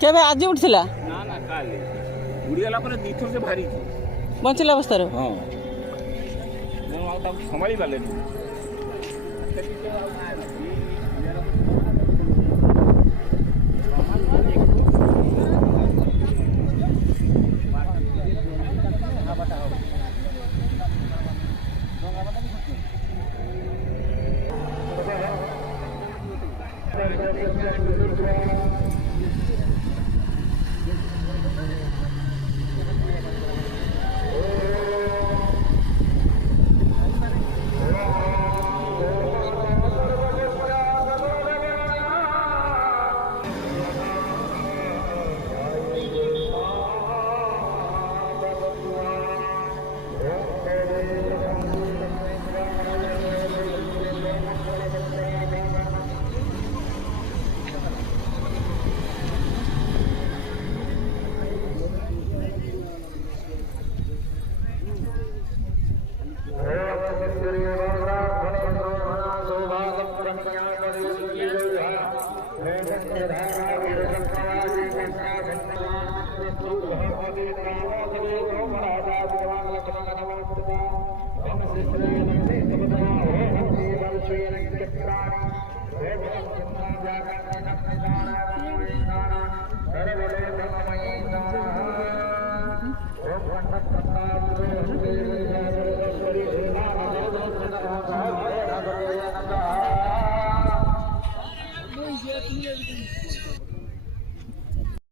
केबे आज उठिला ना ना काले उड़ीगला पर दीथर से भारी बंचिला अवस्था रो हां मैं आउ ता संभाली पाले Thank you.